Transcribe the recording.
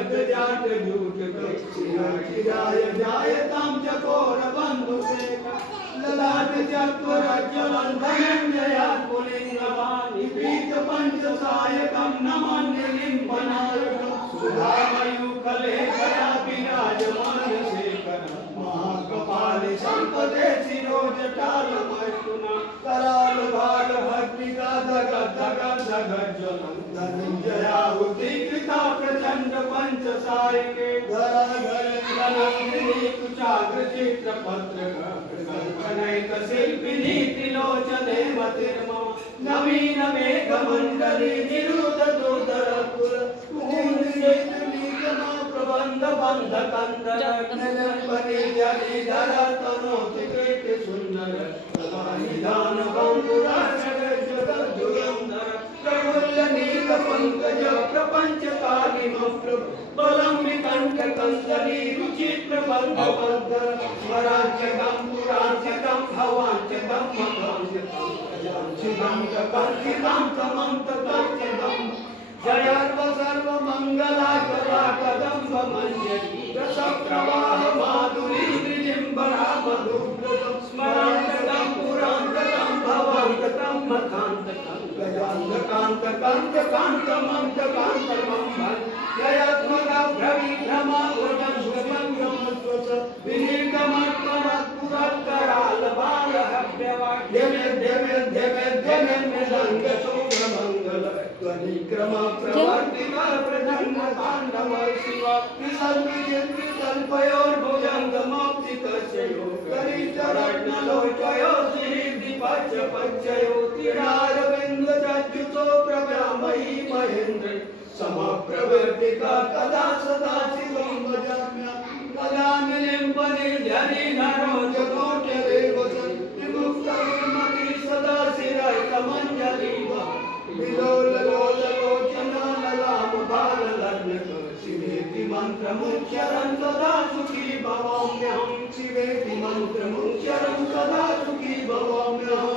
बद्ध जाट जूट चिराय जायतां चकोर बंधु शेखर ललाट चक्र ज्वलंधनंजयात् पुलिंगवाणी पीत पंच सायकं नमान्य लिंबनायकं सुधामयूखले कया विराजमान शेखर महाकपालि संपदे शिरोजटाल मैथुना कराल भाग भक्तिका धगत धगत धगत ज्वलं धनंजयाहुति कृता प्रचंड पंच सायके धरा धरंजनी कुचाग्र चित्र पत्र कल्पनैक शिल्पिनी त्रिलोचने मतिर्मम नवीन मेघ मंडली निरुद्ध दुर्धर कुल प्रबंध बंध कंदर निलंबनी जली धर तनोति कीर्ति सुंदर निदान बंधुरा जगत जगत जुगंधर प्रफुल्ल नील पंकज प्रपंच कालिम बलम विकंठ कंदली रुचित्र बंध बंधर स्वराज्यगम पुराज्यगम भवान्यगम मकान्यगम अजान्यगम कंठिगम कमंतगम जयर्व सर्व मंगला कला कदम्ब मंजरी रसप्रवाह माधुरी त्रिजिंबरा मधुव्रतम स्मरांतकम पुरांतकम भवांतकम मकांतकम गजांतकांतकम कांतमंतकांतमं जयात्मका भ्रविभ्रमा वजंगमंगमस्वस विनिर्गमत्वरत्पुरत्कराल बालहव्यवाक्यमे मृदंग शुभमंगल ध्वनिक्रमा प्रवर्तिका प्रजन्म तांडव शिवा विसर्पित कल्पयोर्भुजंगमोक्तिकस्यो करिचरणलोचयो श्रीदीपच्च पच्चयो तीरारविन्दचच्युतो प्रभ्रामयी महेन्द्र समप्रवर्तिका कदा सदा शिवं भजाम्य कदानिलिम्पनिर्जनि नरो जगोचरेवसन् विमुक्तविर्मति सदा शिरैकमञ्जलि विलोललोचलोचना ललाम बाललग्नक शिवेति मन्त्रमुच्चरन् सदा सुखी भवाम्यहं शिवेति मन्त्रमुच्चरन् सदा सुखी भवाम्यहम्